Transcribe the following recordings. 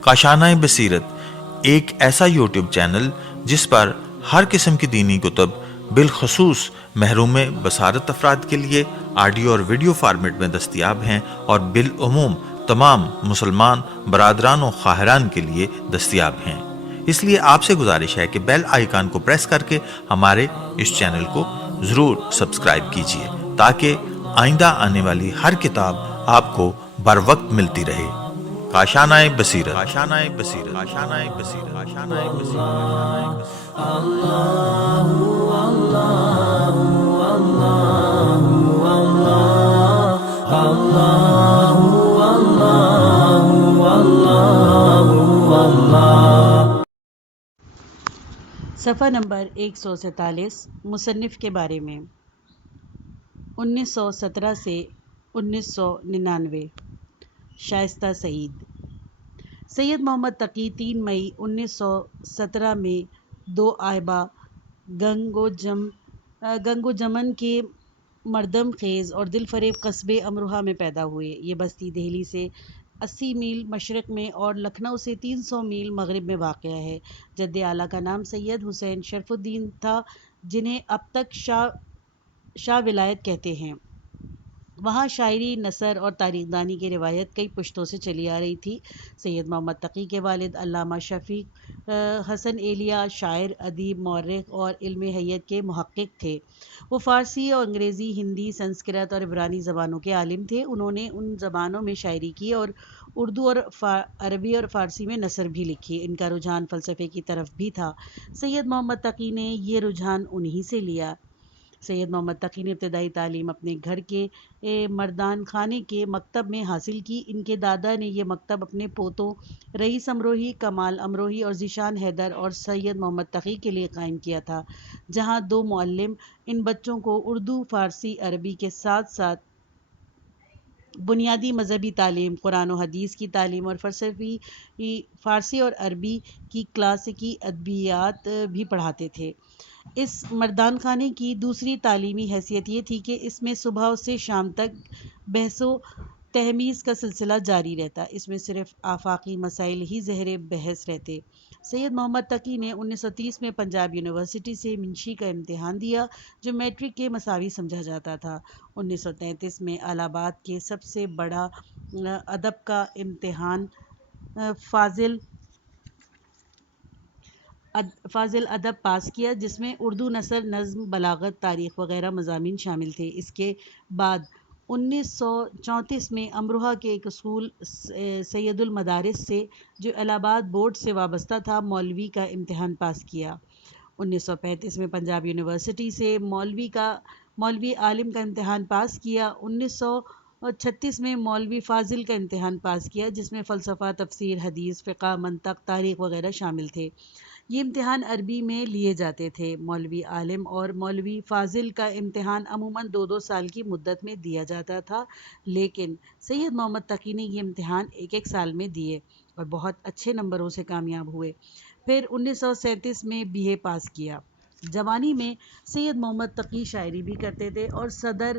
کاشانۂ بصیرت ایک ایسا یوٹیوب چینل جس پر ہر قسم کی دینی کتب بالخصوص محروم بصارت افراد کے لیے آڈیو اور ویڈیو فارمیٹ میں دستیاب ہیں اور بالعموم تمام مسلمان برادران و خواہران کے لیے دستیاب ہیں۔ اس لیے آپ سے گزارش ہے کہ بیل آئیکن کو پریس کر کے ہمارے اس چینل کو ضرور سبسکرائب کیجیے تاکہ آئندہ آنے والی ہر کتاب آپ کو بر وقت ملتی رہے۔ کاشانۂ بصیرت، کاشانۂ بصیرت، کاشانۂ بصیرت، کاشانۂ بصیرت۔ صفحہ نمبر 147 مصنف کے بارے میں 1917 سے 1999 شائستہ سعید۔ سید محمد تقی 3 مئی 1917 میں 2 آئبہ گنگ و جمن کے مردم خیز اور دل فریب قصبے امروہہ میں پیدا ہوئے۔ یہ بستی دہلی سے 80 میل مشرق میں اور لکھنؤ سے 300 میل مغرب میں واقع ہے۔ جد اعلیٰ کا نام سید حسین شرف الدین تھا جنہیں اب تک شاہ ولایت کہتے ہیں۔ وہاں شاعری، نثر اور تاریخ دانی کی روایت کئی پشتوں سے چلی آ رہی تھی۔ سید محمد تقی کے والد علامہ شفیق حسن ایلیا شاعر، ادیب، مورخ اور علم حیت کے محقق تھے۔ وہ فارسی اور انگریزی، ہندی، سنسکرت اور عبرانی زبانوں کے عالم تھے۔ انہوں نے ان زبانوں میں شاعری کی اور اردو اور عربی اور فارسی میں نثر بھی لکھی۔ ان کا رجحان فلسفے کی طرف بھی تھا۔ سید محمد تقی نے یہ رجحان انہی سے لیا۔ سید محمد تقی نے ابتدائی تعلیم اپنے گھر کے مردان خانے کے مکتب میں حاصل کی۔ ان کے دادا نے یہ مکتب اپنے پوتوں رئیس امروہی، کمال امروہی اور ذیشان حیدر اور سید محمد تقی کے لیے قائم کیا تھا، جہاں 2 معلم ان بچوں کو اردو، فارسی، عربی کے ساتھ ساتھ بنیادی مذہبی تعلیم، قرآن و حدیث کی تعلیم اور فارسی اور عربی کی کلاسیکی ادبیات بھی پڑھاتے تھے۔ اس مردان خانے کی دوسری تعلیمی حیثیت یہ تھی کہ اس میں صبح سے شام تک بحث و تہمیز کا سلسلہ جاری رہتا۔ اس میں صرف آفاقی مسائل ہی زیر بحث رہتے۔ سید محمد تقی نے 1930 میں پنجاب یونیورسٹی سے منشی کا امتحان دیا جو میٹرک کے مساوی سمجھا جاتا تھا۔ 1933 میں الہ آباد کے سب سے بڑا ادب کا امتحان فاضل ادب پاس کیا، جس میں اردو، نثر، نظم، بلاغت، تاریخ وغیرہ مضامین شامل تھے۔ اس کے بعد 1934 میں امروہہ کے ایک اسکول سید المدارس سے جو الہ آباد بورڈ سے وابستہ تھا مولوی کا امتحان پاس کیا۔ 1935 میں پنجاب یونیورسٹی سے مولوی عالم کا امتحان پاس کیا۔ 1936 میں مولوی فاضل کا امتحان پاس کیا، جس میں فلسفہ، تفسیر، حدیث، فقہ، منطق، تاریخ وغیرہ شامل تھے۔ یہ امتحان عربی میں لیے جاتے تھے۔ مولوی عالم اور مولوی فاضل کا امتحان عموماً 2 سال کی مدت میں دیا جاتا تھا، لیکن سید محمد تقی نے یہ امتحان 1 سال میں دیے اور بہت اچھے نمبروں سے کامیاب ہوئے۔ پھر 1937 میں BA پاس کیا۔ جوانی میں سید محمد تقی شاعری بھی کرتے تھے اور صدر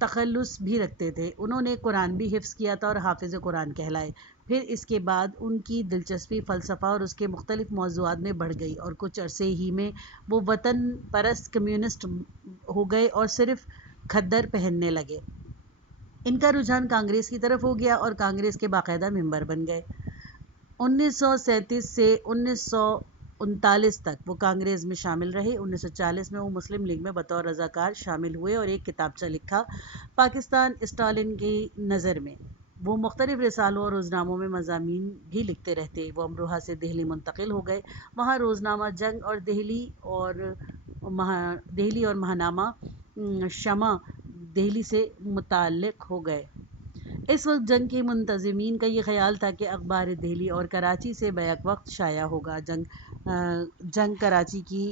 تخلص بھی رکھتے تھے۔ انہوں نے قرآن بھی حفظ کیا تھا اور حافظ قرآن کہلائے۔ پھر اس کے بعد ان کی دلچسپی فلسفہ اور اس کے مختلف موضوعات میں بڑھ گئی اور کچھ عرصے ہی میں وہ وطن پرست کمیونسٹ ہو گئے اور صرف کھدر پہننے لگے۔ ان کا رجحان کانگریس کی طرف ہو گیا اور کانگریس کے باقاعدہ ممبر بن گئے۔ 1937 سے 1939 تک وہ کانگریس میں شامل رہے۔ 1940 میں وہ مسلم لیگ میں بطور رضاکار شامل ہوئے اور ایک کتابچہ لکھا، پاکستان اسٹالن کی نظر میں۔ وہ مختلف رسالوں اور روزناموں میں مضامین بھی لکھتے رہتے۔ وہ امروہہ سے دہلی منتقل ہو گئے۔ وہاں روزنامہ جنگ اور دہلی اور ماہنامہ شمع دہلی سے متعلق ہو گئے۔ اس وقت جنگ کے منتظمین کا یہ خیال تھا کہ اخبار دہلی اور کراچی سے بیک وقت شائع ہوگا۔ جنگ کراچی کی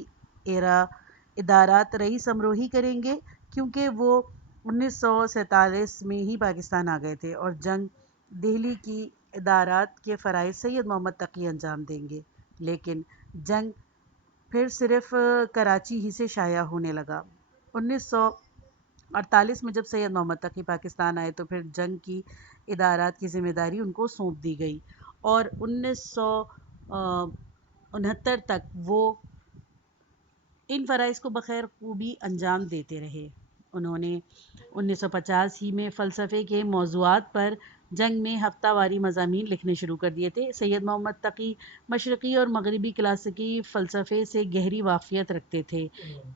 ادارات رئیس امروہی کریں گے کیونکہ وہ 1947 میں ہی پاکستان آ گئے تھے، اور جنگ دہلی کی ادارات کے فرائض سید محمد تقی انجام دیں گے۔ لیکن جنگ پھر صرف کراچی ہی سے شائع ہونے لگا۔ 48 میں جب سید محمد تقی پاکستان آئے تو پھر جنگ کی ادارات کی ذمہ داری ان کو سونپ دی گئی، اور 1969 تک وہ ان فرائض کو بخیر خوبی انجام دیتے رہے۔ انہوں نے 1950 ہی میں فلسفے کے موضوعات پر جنگ میں ہفتہ واری مضامین لکھنے شروع کر دیے تھے۔ سید محمد تقی مشرقی اور مغربی کلاسیکی فلسفے سے گہری واقفیت رکھتے تھے۔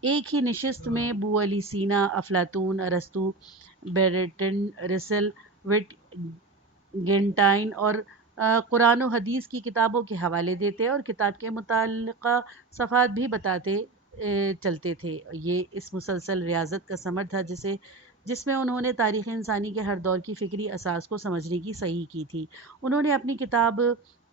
ایک ہی نشست میں ابو علی سینا، افلاطون، ارسطو، بیرٹن رسل، وٹ گینٹائن اور قرآن و حدیث کی کتابوں کے حوالے دیتے اور کتاب کے متعلقہ صفحات بھی بتاتے چلتے تھے۔ یہ اس مسلسل ریاضت کا ثمر تھا جس میں انہوں نے تاریخ انسانی کے ہر دور کی فکری اساس کو سمجھنے کی صحیح کی تھی۔ انہوں نے اپنی کتاب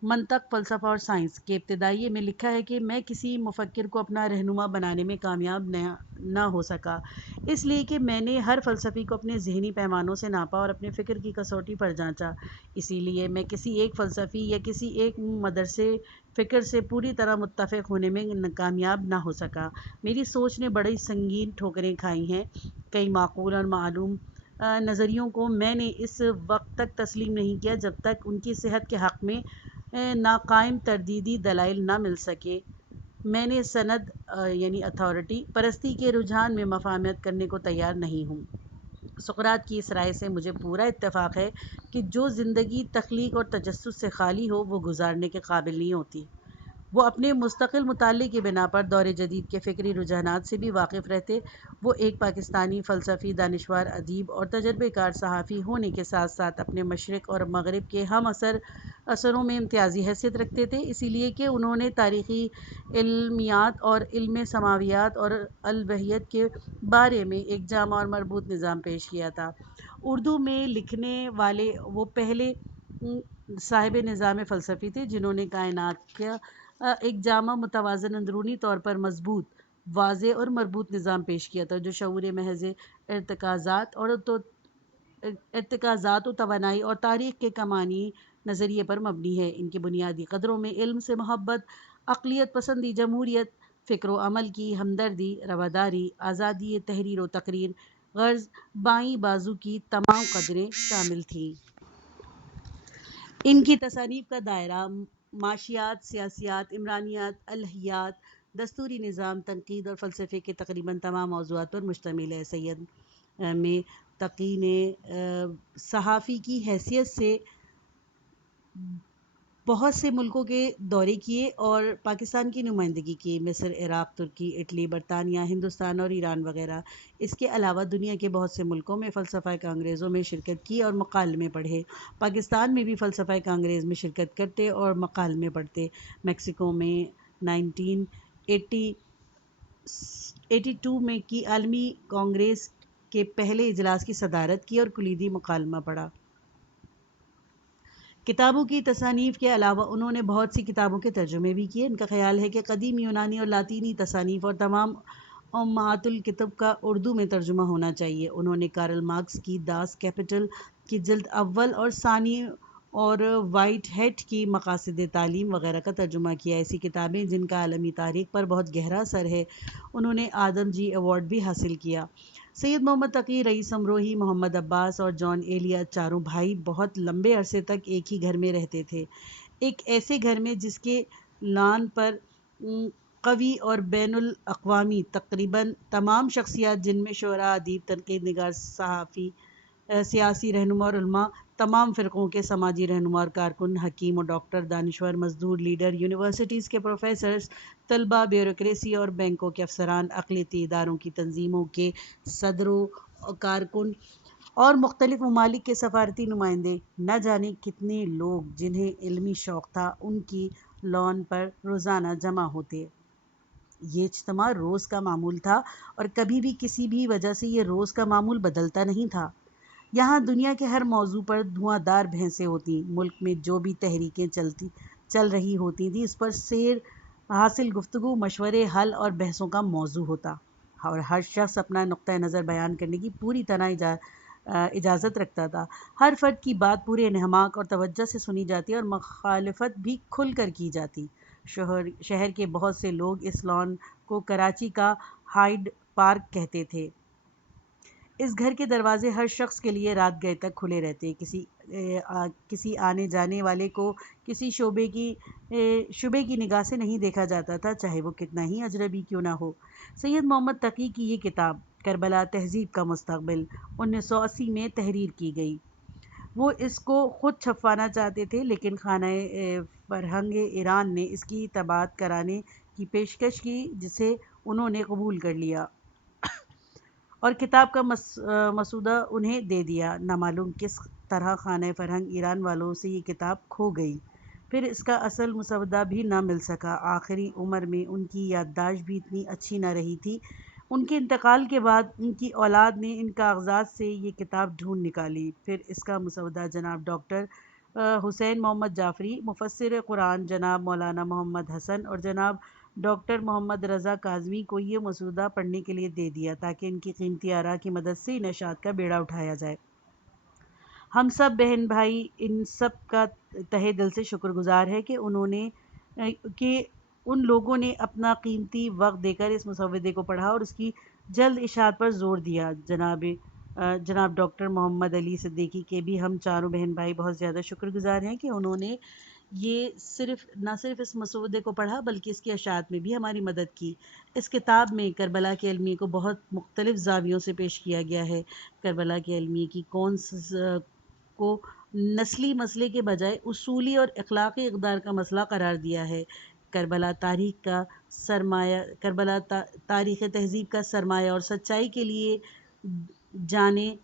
منطق، فلسفہ اور سائنس کے ابتدائیے میں لکھا ہے کہ میں کسی مفکر کو اپنا رہنما بنانے میں کامیاب نہ ہو سکا، اس لیے کہ میں نے ہر فلسفی کو اپنے ذہنی پیمانوں سے ناپا اور اپنے فکر کی کسوٹی پر جانچا، اسی لیے میں کسی ایک فلسفی یا کسی ایک مدرسے فکر سے پوری طرح متفق ہونے میں کامیاب نہ ہو سکا۔ میری سوچ نے بڑی سنگین ٹھوکریں کھائی ہیں۔ کئی معقول اور معلوم نظریوں کو میں نے اس وقت تک تسلیم نہیں کیا جب تک ان کی صحت کے حق میں ناقائم تردیدی دلائل نہ مل سکے۔ میں نے سند یعنی اتھارٹی پرستی کے رجحان میں مفاہمت کرنے کو تیار نہیں ہوں۔ سقراط کی اس رائے سے مجھے پورا اتفاق ہے کہ جو زندگی تخلیق اور تجسس سے خالی ہو وہ گزارنے کے قابل نہیں ہوتی۔ وہ اپنے مستقل مطالعے کی بنا پر دور جدید کے فکری رجحانات سے بھی واقف رہتے۔ وہ ایک پاکستانی فلسفی، دانشور، ادیب اور تجربہ کار صحافی ہونے کے ساتھ ساتھ اپنے مشرق اور مغرب کے ہم اثروں میں امتیازی حیثیت رکھتے تھے، اسی لیے کہ انہوں نے تاریخی علمیات اور علم سماویات اور الوہیت کے بارے میں ایک جامع اور مربوط نظام پیش کیا تھا۔ اردو میں لکھنے والے وہ پہلے صاحب نظام فلسفی تھے جنہوں نے کائنات کا ایک جامع، متوازن، اندرونی طور پر مضبوط، واضح اور مربوط نظام پیش کیا تھا جو شعور محض ارتکازات و توانائی اور تاریخ کے کمانی نظریے پر مبنی ہے۔ ان کے بنیادی قدروں میں علم سے محبت، اقلیت پسندی، جمہوریت، فکر و عمل کی ہمدردی، رواداری، آزادی تحریر و تقریر، غرض بائیں بازو کی تمام قدریں شامل تھیں۔ ان کی تصانیف کا دائرہ معاشیات، سیاسیات، عمرانیات، الہیات، دستوری نظام، تنقید اور فلسفے کے تقریباً تمام موضوعات پر مشتمل ہے۔ سید میں تقی نے صحافی کی حیثیت سے بہت سے ملکوں کے دورے کیے اور پاکستان کی نمائندگی کی، مصر، عراق، ترکی، اٹلی، برطانیہ، ہندوستان اور ایران وغیرہ۔ اس کے علاوہ دنیا کے بہت سے ملکوں میں فلسفہ کانگریسوں میں شرکت کی اور مکالمے پڑھے۔ پاکستان میں بھی فلسفہ کانگریس میں شرکت کرتے اور مکالمے پڑھتے۔ میکسیکو میں 1982 میں کی عالمی کانگریس کے پہلے اجلاس کی صدارت کی اور کلیدی مکالمہ پڑھا۔ کتابوں کی تصانیف کے علاوہ انہوں نے بہت سی کتابوں کے ترجمے بھی کیے۔ ان کا خیال ہے کہ قدیم یونانی اور لاطینی تصانیف اور تمام امہات الکتب کا اردو میں ترجمہ ہونا چاہیے۔ انہوں نے کارل مارکس کی داس کیپٹل کی جلد اول اور ثانی اور وائٹ ہیٹ کی مقاصد تعلیم وغیرہ کا ترجمہ کیا۔ ایسی کتابیں جن کا عالمی تاریخ پر بہت گہرا اثر ہے۔ انہوں نے آدم جی ایوارڈ بھی حاصل کیا۔ سید محمد تقی، رئیس امروہی، محمد عباس اور جان ایلیٹ چاروں بھائی بہت لمبے عرصے تک ایک ہی گھر میں رہتے تھے، ایک ایسے گھر میں جس کے لان پر قوی اور بین الاقوامی تقریباً تمام شخصیات جن میں شعراء، ادیب، تنقید نگار، صحافی، سیاسی رہنما اور علماء، تمام فرقوں کے سماجی رہنما اور کارکن، حکیم و ڈاکٹر، دانشور، مزدور، لیڈر، یونیورسٹیز کے پروفیسرز، طلباء، بیوروکریسی اور بینکوں کے افسران، اقلیتی اداروں کی تنظیموں کے صدر و کارکن اور مختلف ممالک کے سفارتی نمائندے، نہ جانے کتنے لوگ جنہیں علمی شوق تھا ان کی لان پر روزانہ جمع ہوتے۔ یہ اجتماع روز کا معمول تھا اور کبھی بھی کسی بھی وجہ سے یہ روز کا معمول بدلتا نہیں تھا۔ یہاں دنیا کے ہر موضوع پر دھواں دار بحثیں ہوتیں، ملک میں جو بھی تحریکیں چل رہی ہوتی تھیں اس پر سیر حاصل گفتگو، مشورے، حل اور بحثوں کا موضوع ہوتا، اور ہر شخص اپنا نقطہ نظر بیان کرنے کی پوری طرح اجازت رکھتا تھا۔ ہر فرد کی بات پورے انہماک اور توجہ سے سنی جاتی اور مخالفت بھی کھل کر کی جاتی۔ شہر کے بہت سے لوگ اس لان کو کراچی کا ہائیڈ پارک کہتے تھے۔ اس گھر کے دروازے ہر شخص کے لیے رات گئے تک کھلے رہتے، کسی آنے جانے والے کو کسی شبے کی نگاہ سے نہیں دیکھا جاتا تھا، چاہے وہ کتنا ہی اجنبی کیوں نہ ہو۔ سید محمد تقی کی یہ کتاب کربلا تہذیب کا مستقبل 1980 میں تحریر کی گئی۔ وہ اس کو خود چھپوانا چاہتے تھے، لیکن خانہ فرہنگ ایران نے اس کی طباعت کرانے کی پیشکش کی، جسے انہوں نے قبول کر لیا اور کتاب کا مسودہ انہیں دے دیا۔ نامعلوم کس طرح خانہ فرہنگ ایران والوں سے یہ کتاب کھو گئی، پھر اس کا اصل مسودہ بھی نہ مل سکا۔ آخری عمر میں ان کی یادداشت بھی اتنی اچھی نہ رہی تھی۔ ان کے انتقال کے بعد ان کی اولاد نے ان کاغذات سے یہ کتاب ڈھونڈ نکالی، پھر اس کا مسودہ جناب ڈاکٹر حسین محمد جعفری، مفسر قرآن جناب مولانا محمد حسن اور جناب ڈاکٹر محمد رضا کاظمی کو یہ مسودہ پڑھنے کے لیے دے دیا، تاکہ ان کی قیمتی آراء کی مدد سے ان اشاعت کا بیڑا اٹھایا جائے۔ ہم سب بہن بھائی ان سب کا تہہ دل سے شکر گزار ہے کہ ان لوگوں نے اپنا قیمتی وقت دے کر اس مسودے کو پڑھا اور اس کی جلد اشاعت پر زور دیا۔ جناب ڈاکٹر محمد علی صدیقی کے بھی ہم چاروں بہن بھائی بہت زیادہ شکر گزار ہیں کہ انہوں نے نہ صرف اس مسودے کو پڑھا بلکہ اس کی اشاعت میں بھی ہماری مدد کی۔ اس کتاب میں کربلا کے المیے کو بہت مختلف زاویوں سے پیش کیا گیا ہے۔ کربلا کے المیے کی کو نسلی مسئلے کے بجائے اصولی اور اخلاقی اقدار کا مسئلہ قرار دیا ہے۔ کربلا تاریخ تہذیب کا سرمایہ اور سچائی کے لیے جانے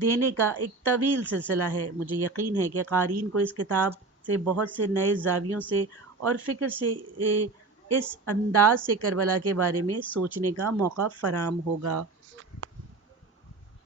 دینے کا ایک طویل سلسلہ ہے۔ مجھے یقین ہے کہ قارئین کو اس کتاب سے بہت سے نئے زاویوں سے اور فکر سے اس انداز سے کربلا کے بارے میں سوچنے کا موقع فراہم ہوگا۔